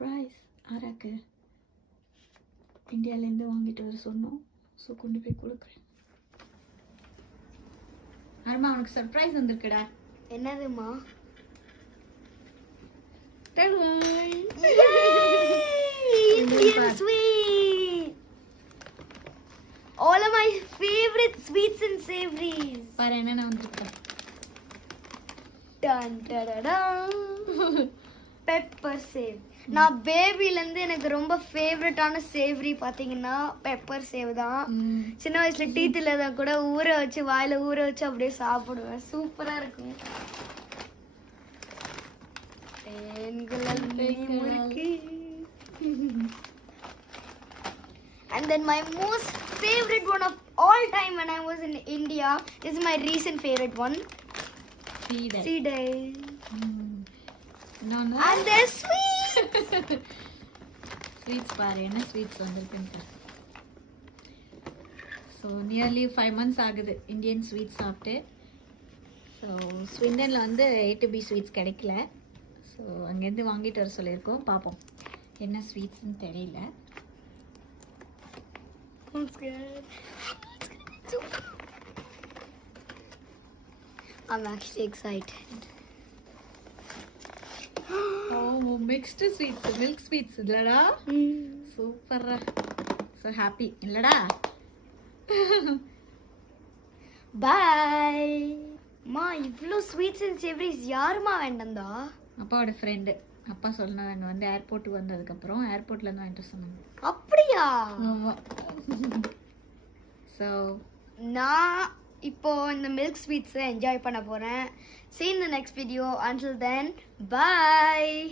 Price ஆராக்கு இந்தியாவிலேருந்து வாங்கிட்டு வர சொன்னோம். ஸோ கொண்டு போய் கொடுக்குறேன். அருமா உனக்கு சர்ப்ரைஸ் வந்திருக்குடா. என்னதுமா? Indian sweet. All of my favorite sweets and savories. பாரு என்னென்ன வந்திருக்கு. டன் டடடா பெப்பர் சேவ். நான் பேபில இருந்து எனக்கு ரொம்ப ஃபேவரட்டான சேவரி பாத்தீங்கன்னா பெப்பர் சேவ் தான். சின்ன வயசுல டீத்துல தான் கூட ஊற வச்சு வாயில ஊற வச்சு அப்படியே சாப்பிடுவேன். சூப்பரா இருக்கும். And then my most favorite one of all time when I was in India, this is my recent favorite one. Sea-dye. And they're sweet. Sweets பாரு என்ன ஸ்வீட்ஸ் வந்திருக்குன்னு. ஸோ நியர்லி 5 months ஆகுது இந்தியன் ஸ்வீட்ஸ் சாப்பிட்டு. So ஸ்விண்டனில் வந்து A to B sweets கிடைக்கல. So அங்கேருந்து வாங்கிட்டு வர சொல்லியிருக்கோம். பார்ப்போம் என்ன ஸ்வீட்ஸ்ன்னு தெரியல. I'm actually excited. Oh, mixed sweets, milk sweets இல்லடா. சூப்பரா. So happy இல்லடா. Bye. மா இவ்ளோ ஸ்வீட்ஸ் அண்ட் சேவரிஸ் யாருமா வேண்டந்தா? அப்பாவோட ஃப்ரெண்டு. அப்பா சொன்னாங்க வந்து ஏர்போர்ட்டுக்கு வந்ததுக்கு அப்புறம் ஏர்போர்ட்ல இருந்து வாங்கிட்டு சொன்னாங்க. அப்படியா? ஆமா. So நான் இப்போ இந்த மில்க் ஸ்வீட்ஸ் என்ஜாய் பண்ண போறேன். See you in the next video. Until then, bye.